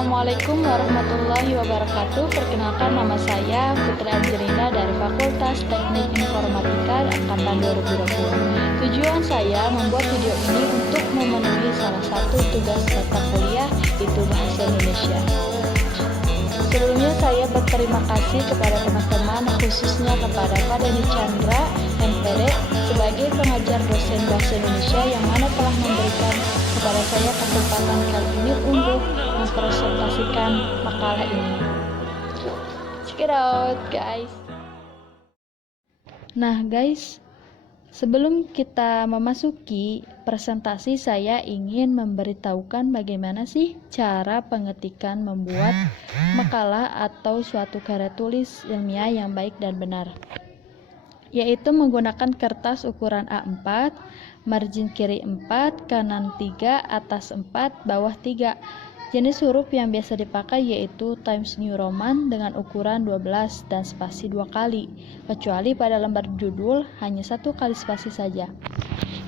Assalamualaikum warahmatullahi wabarakatuh. Perkenalkan, nama saya Putri Angelina dari Fakultas Teknik Informatika Angkatan 2020. Tujuan saya membuat video ini untuk memenuhi salah satu tugas mata kuliah, yaitu Bahasa Indonesia. Sebelumnya saya berterima kasih kepada teman-teman, khususnya kepada Pak Denny Chandra MPD sebagai pengajar dosen Bahasa Indonesia yang mana telah memberikan kepada saya kesempatan kali ini untuk mempresentasikan makalah ini. Check it out, guys. Nah, guys, sebelum kita memasuki presentasi, saya ingin memberitahukan bagaimana sih cara pengetikan membuat makalah atau suatu karya tulis ilmiah yang baik dan benar, yaitu menggunakan kertas ukuran A4, margin kiri 4, kanan 3, atas 4, bawah 3. Jenis huruf yang biasa dipakai yaitu Times New Roman dengan ukuran 12 dan spasi 2 kali, kecuali pada lembar judul hanya 1 kali spasi saja.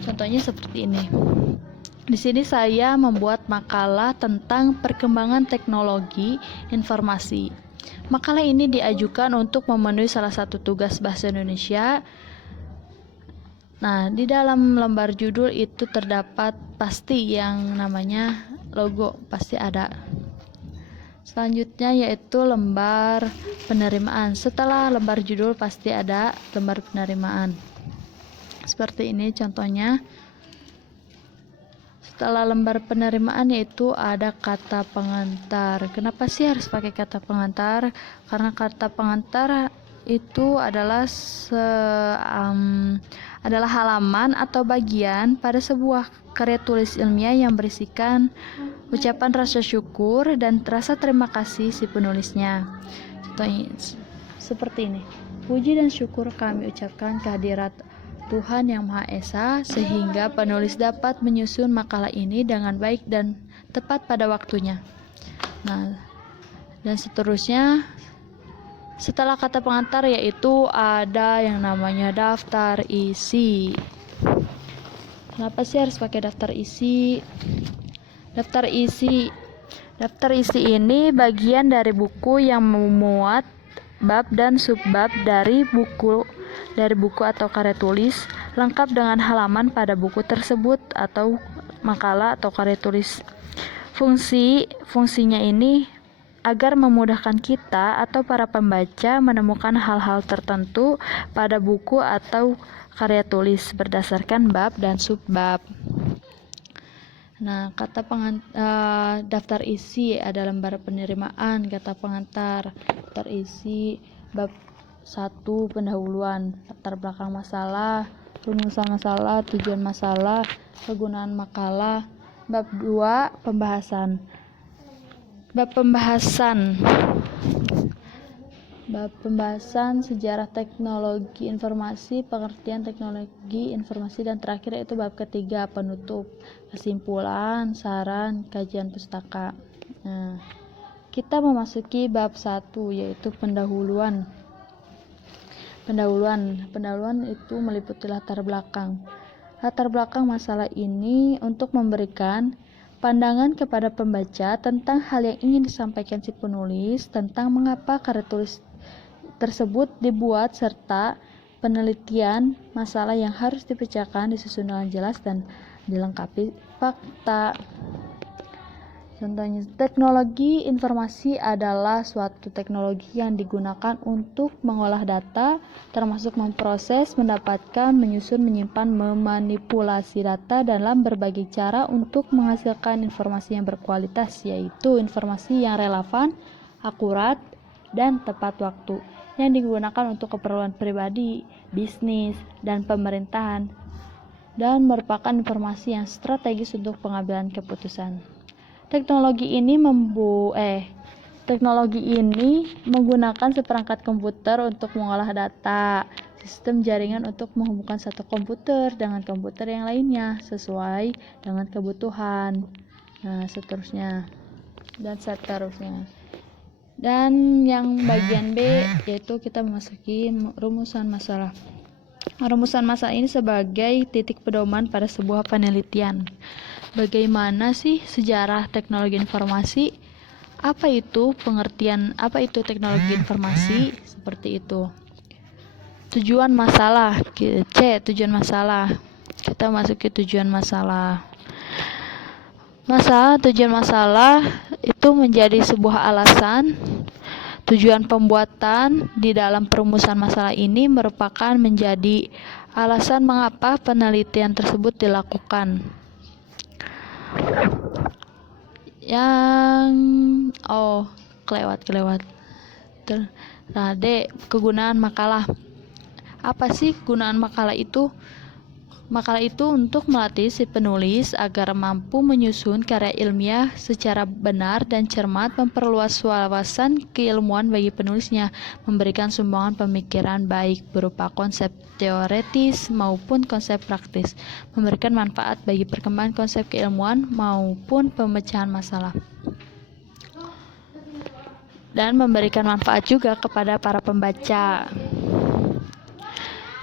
Contohnya seperti ini. Di sini saya membuat makalah tentang perkembangan teknologi informasi. Makalah ini diajukan untuk memenuhi salah satu tugas bahasa Indonesia. Nah, di dalam lembar judul itu terdapat pasti yang namanya logo, pasti ada. Selanjutnya yaitu lembar penerimaan. Setelah lembar judul pasti ada lembar penerimaan. Seperti ini contohnya. Setelah lembar penerimaan yaitu ada kata pengantar. Kenapa sih harus pakai kata pengantar? Karena kata pengantar itu adalah halaman atau bagian pada sebuah karya tulis ilmiah yang berisikan ucapan rasa syukur dan rasa terima kasih si penulisnya. Contohnya seperti ini. Puji dan syukur kami ucapkan kehadirat Tuhan Yang Maha Esa sehingga penulis dapat menyusun makalah ini dengan baik dan tepat pada waktunya. Nah, dan seterusnya. Setelah kata pengantar yaitu ada yang namanya daftar isi. Kenapa sih harus pakai daftar isi? Daftar isi ini bagian dari buku yang memuat bab dan subbab dari buku atau karya tulis, lengkap dengan halaman pada buku tersebut atau makalah atau karya tulis. Fungsinya ini agar memudahkan kita atau para pembaca menemukan hal-hal tertentu pada buku atau karya tulis berdasarkan bab dan subbab. Nah, daftar isi ada lembar penerimaan, kata pengantar, daftar isi, bab 1 pendahuluan, latar belakang masalah, rumusan masalah, tujuan masalah, kegunaan makalah, bab 2 pembahasan. Bab pembahasan sejarah teknologi informasi, pengertian teknologi informasi, dan terakhir yaitu bab ketiga penutup, kesimpulan, saran, kajian pustaka. Nah, kita memasuki bab 1 yaitu pendahuluan. Pendahuluan itu meliputi latar belakang masalah ini untuk memberikan pandangan kepada pembaca tentang hal yang ingin disampaikan si penulis, tentang mengapa karya tulis tersebut dibuat, serta penelitian masalah yang harus dipecahkan, disusun dengan jelas dan dilengkapi fakta. Contohnya, teknologi informasi adalah suatu teknologi yang digunakan untuk mengolah data, termasuk memproses, mendapatkan, menyusun, menyimpan, memanipulasi data dalam berbagai cara untuk menghasilkan informasi yang berkualitas, yaitu informasi yang relevan, akurat, dan tepat waktu, yang digunakan untuk keperluan pribadi, bisnis, dan pemerintahan, dan merupakan informasi yang strategis untuk pengambilan keputusan. Teknologi ini menggunakan seperangkat komputer untuk mengolah data, sistem jaringan untuk menghubungkan satu komputer dengan komputer yang lainnya sesuai dengan kebutuhan. Nah, seterusnya. Dan yang bagian B yaitu kita memasuki rumusan masalah. Rumusan masalah ini sebagai titik pedoman pada sebuah penelitian. Bagaimana sih sejarah teknologi informasi? apa itu teknologi informasi? Seperti itu. Tujuan masalah. Tujuan masalah. Kita masuk ke tujuan masalah. Tujuan masalah itu menjadi sebuah alasan. Tujuan pembuatan di dalam perumusan masalah ini merupakan menjadi alasan mengapa penelitian tersebut dilakukan. Kelewat. Kegunaan makalah. Apa sih kegunaan makalah itu? Makalah itu untuk melatih si penulis agar mampu menyusun karya ilmiah secara benar dan cermat, memperluas wawasan keilmuan bagi penulisnya, memberikan sumbangan pemikiran baik berupa konsep teoretis maupun konsep praktis, memberikan manfaat bagi perkembangan konsep keilmuan maupun pemecahan masalah, dan memberikan manfaat juga kepada para pembaca.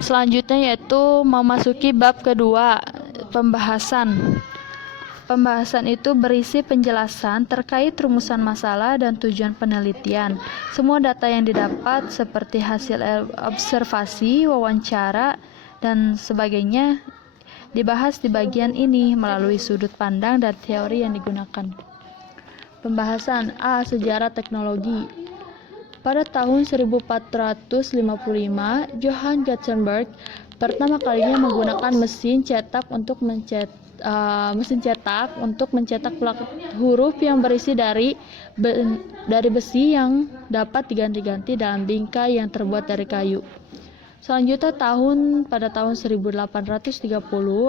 Selanjutnya yaitu memasuki bab kedua, pembahasan. Pembahasan itu berisi penjelasan terkait rumusan masalah dan tujuan penelitian. Semua data yang didapat seperti hasil observasi, wawancara, dan sebagainya dibahas di bagian ini melalui sudut pandang dan teori yang digunakan. Pembahasan A. Sejarah teknologi. Pada tahun 1455, Johann Gutenberg pertama kalinya menggunakan mesin cetak untuk mencetak huruf yang berisi dari besi yang dapat diganti-ganti dalam bingkai yang terbuat dari kayu. Selanjutnya pada tahun 1830,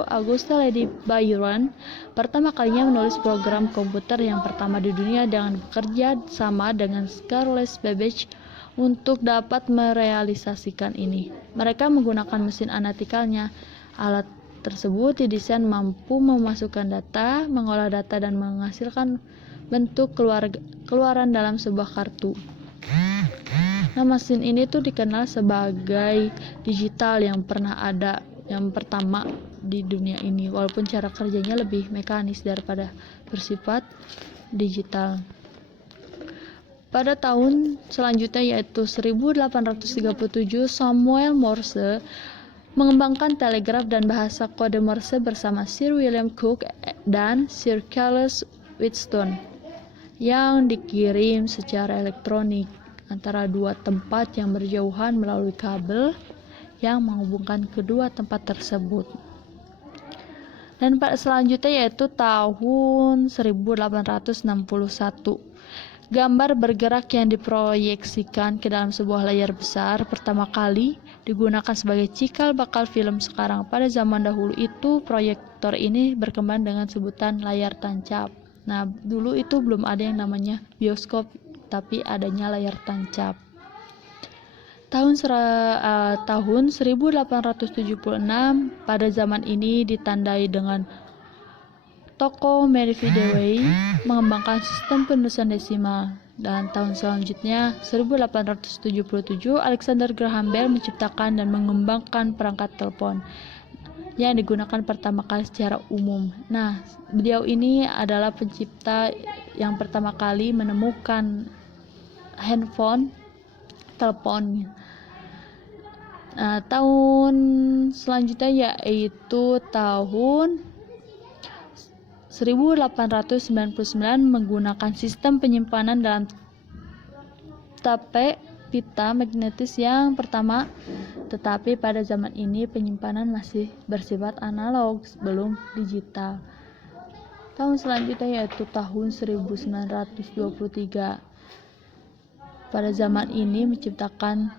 Augusta Lady Byron pertama kalinya menulis program komputer yang pertama di dunia dengan bekerja sama dengan Charles Babbage untuk dapat merealisasikan ini. Mereka menggunakan mesin analitikalnya. Alat tersebut didesain mampu memasukkan data, mengolah data, dan menghasilkan bentuk keluaran dalam sebuah kartu. Nah, mesin ini tuh dikenal sebagai digital yang pernah ada, yang pertama di dunia ini, walaupun cara kerjanya lebih mekanis daripada bersifat digital. Pada tahun selanjutnya yaitu 1837, Samuel Morse mengembangkan telegraf dan bahasa kode Morse bersama Sir William Cooke dan Sir Charles Wheatstone yang dikirim secara elektronik antara dua tempat yang berjauhan melalui kabel yang menghubungkan kedua tempat tersebut. Dan selanjutnya yaitu tahun 1861. Gambar bergerak yang diproyeksikan ke dalam sebuah layar besar pertama kali digunakan sebagai cikal bakal film sekarang. Pada zaman dahulu itu proyektor ini berkembang dengan sebutan layar tancap. Nah, dulu itu belum ada yang namanya bioskop, tapi adanya layar tancap. Tahun 1876 pada zaman ini ditandai dengan Toko Merifidewey mengembangkan sistem penulisan desimal. Dan tahun selanjutnya 1877 Alexander Graham Bell menciptakan dan mengembangkan perangkat telepon yang digunakan pertama kali secara umum. Nah, beliau ini adalah pencipta yang pertama kali menemukan handphone, telepon. Nah, tahun selanjutnya yaitu tahun 1899 menggunakan sistem penyimpanan dalam tape pita magnetis yang pertama, tetapi pada zaman ini penyimpanan masih bersifat analog, belum digital. Tahun selanjutnya yaitu tahun 1923. Pada zaman ini menciptakan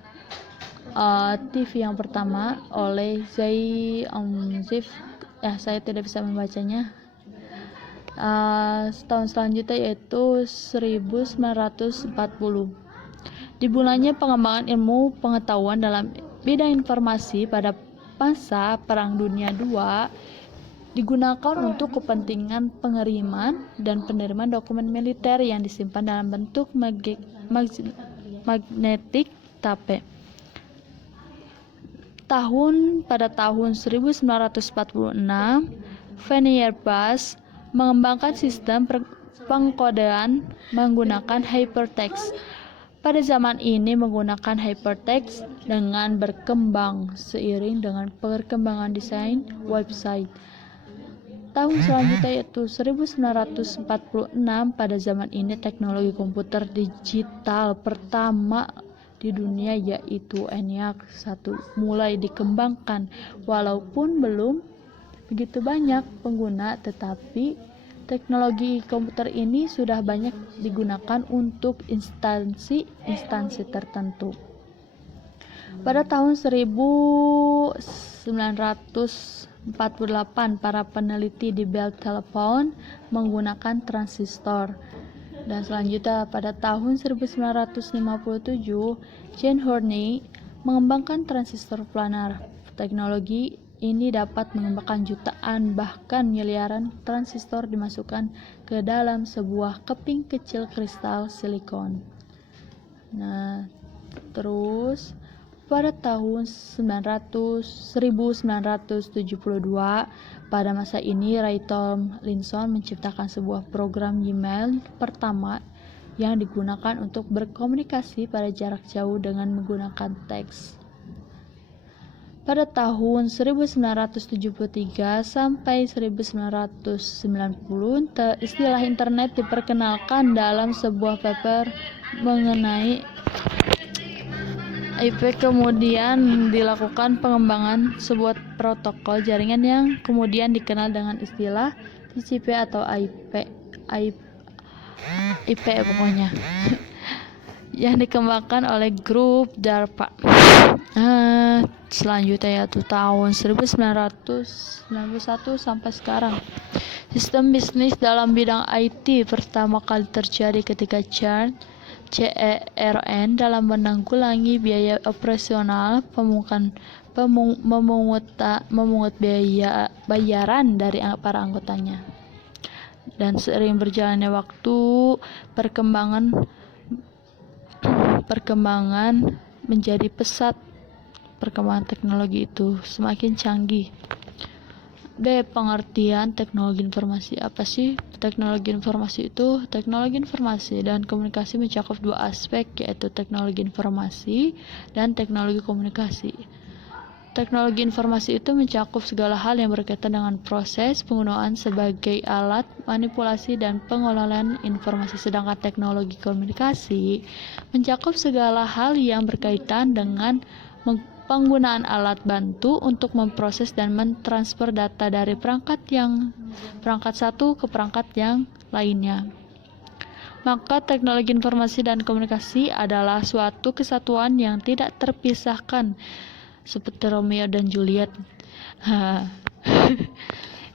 TV yang pertama oleh Zif. Saya tidak bisa membacanya. Tahun selanjutnya yaitu 1940. Dimulainya pengembangan ilmu pengetahuan dalam bidang informasi pada masa Perang Dunia II digunakan untuk kepentingan pengiriman dan penerimaan dokumen militer yang disimpan dalam bentuk magnetik tape. Pada tahun 1946, Vannevar Bush mengembangkan sistem pengkodean menggunakan hypertext. Pada zaman ini menggunakan hypertext dengan berkembang seiring dengan perkembangan desain website. Tahun selanjutnya yaitu 1946, pada zaman ini teknologi komputer digital pertama di dunia yaitu ENIAC 1 mulai dikembangkan. Walaupun belum begitu banyak pengguna, tetapi teknologi komputer ini sudah banyak digunakan untuk instansi tertentu. Pada tahun 1948, para peneliti di Bell Telephone menggunakan transistor. Dan selanjutnya pada tahun 1957, Jane Horney mengembangkan transistor planar. Teknologi ini dapat mengembangkan jutaan bahkan miliaran transistor dimasukkan ke dalam sebuah keping kecil kristal silikon. Nah, terus pada tahun 1972, pada masa ini Ray Tomlinson menciptakan sebuah program Gmail pertama yang digunakan untuk berkomunikasi pada jarak jauh dengan menggunakan teks. Pada tahun 1973 sampai 1990, istilah internet diperkenalkan dalam sebuah paper mengenai IP. Kemudian dilakukan pengembangan sebuah protokol jaringan yang kemudian dikenal dengan istilah TCP atau IP pokoknya yang dikembangkan oleh grup DARPA. Selanjutnya yaitu tahun 1991 sampai sekarang. Sistem bisnis dalam bidang IT pertama kali terjadi ketika CERN dalam menanggulangi biaya operasional memungut bayaran dari para anggotanya. Dan seiring berjalannya waktu, perkembangan menjadi pesat. Perkembangan teknologi itu semakin canggih. Pengertian teknologi informasi. Apa sih teknologi informasi itu? Teknologi informasi dan komunikasi mencakup dua aspek, yaitu teknologi informasi dan teknologi komunikasi. Teknologi informasi itu mencakup segala hal yang berkaitan dengan proses penggunaan sebagai alat manipulasi dan pengelolaan informasi, sedangkan teknologi komunikasi mencakup segala hal yang berkaitan dengan penggunaan alat bantu untuk memproses dan mentransfer data dari perangkat satu ke perangkat yang lainnya. Maka teknologi informasi dan komunikasi adalah suatu kesatuan yang tidak terpisahkan, seperti Romeo dan Juliet.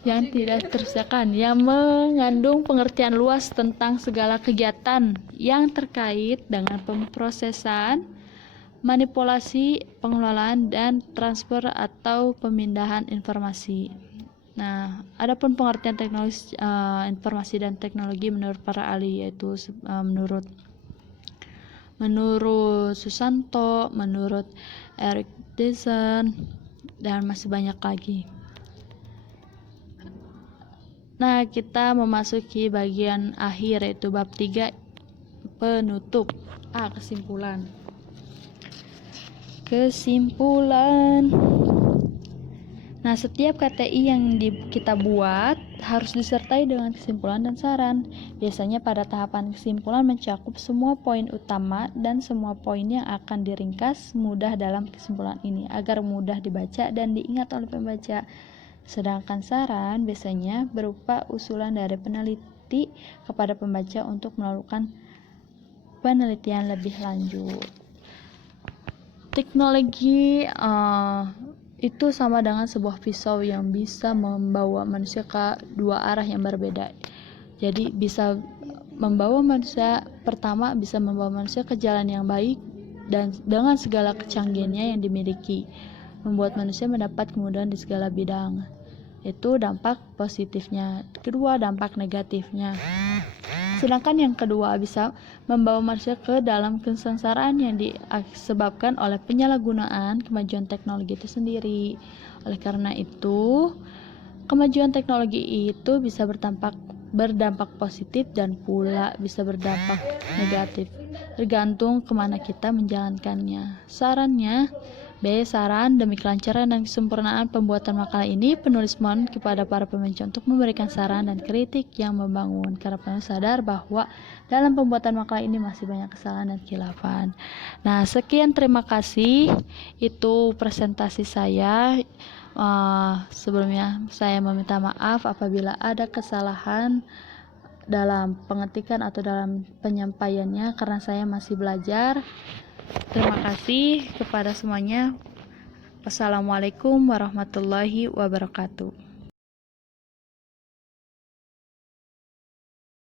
Yang tidak terpisahkan, yang mengandung pengertian luas tentang segala kegiatan yang terkait dengan pemrosesan, manipulasi, pengelolaan, dan transfer atau pemindahan informasi. Nah, adapun pengertian teknologi informasi dan teknologi menurut para ahli, yaitu menurut Susanto, menurut Eric Dyson, dan masih banyak lagi. Nah, kita memasuki bagian akhir, yaitu bab 3, penutup. Kesimpulan. Nah, setiap KTI yang kita buat harus disertai dengan kesimpulan dan saran. Biasanya pada tahapan kesimpulan mencakup semua poin utama dan semua poin yang akan diringkas mudah dalam kesimpulan ini agar mudah dibaca dan diingat oleh pembaca. Sedangkan saran biasanya berupa usulan dari peneliti kepada pembaca untuk melakukan penelitian lebih lanjut. Teknologi itu sama dengan sebuah pisau yang bisa membawa manusia ke dua arah yang berbeda. Jadi bisa membawa manusia ke jalan yang baik dan dengan segala kecanggihannya yang dimiliki, membuat manusia mendapat kemudahan di segala bidang. Itu dampak positifnya. Kedua, dampak negatifnya. Sedangkan yang kedua bisa membawa manusia ke dalam kesengsaraan yang disebabkan oleh penyalahgunaan kemajuan teknologi itu sendiri. Oleh karena itu, kemajuan teknologi itu bisa berdampak berdampak positif dan pula bisa berdampak negatif, tergantung kemana kita menjalankannya. Sarannya, saran demi kelancaran dan kesempurnaan pembuatan makalah ini, penulis mohon kepada para pembaca untuk memberikan saran dan kritik yang membangun, karena penulis sadar bahwa dalam pembuatan makalah ini masih banyak kesalahan dan khilafan. Nah, sekian, terima kasih. Itu presentasi saya. Sebelumnya saya meminta maaf apabila ada kesalahan dalam pengetikan atau dalam penyampaiannya, karena saya masih belajar. Terima kasih kepada semuanya. Wassalamualaikum warahmatullahi wabarakatuh.